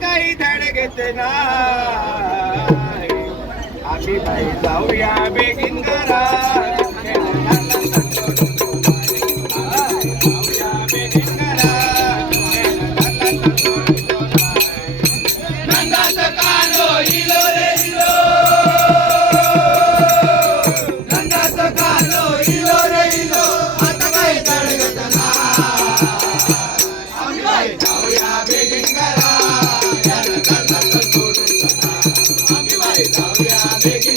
काही धड घेते ना आम्ही बाई जाऊया बेगिन घरा जाऊया बेगिन घरा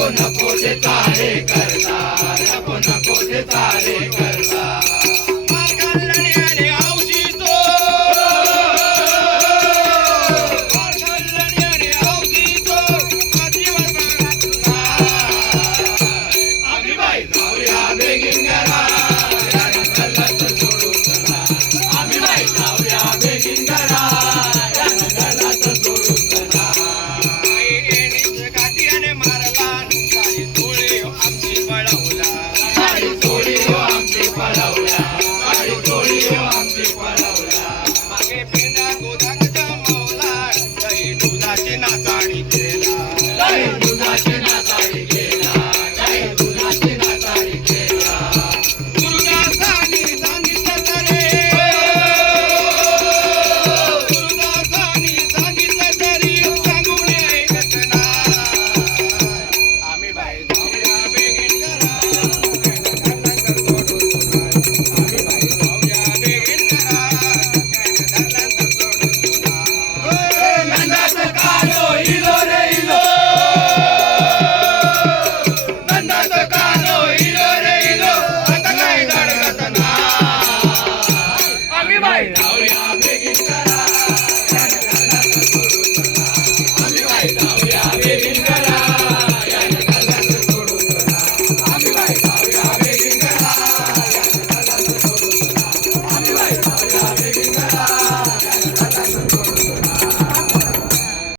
नको नको ते तारे करता नको नको ते तारे करता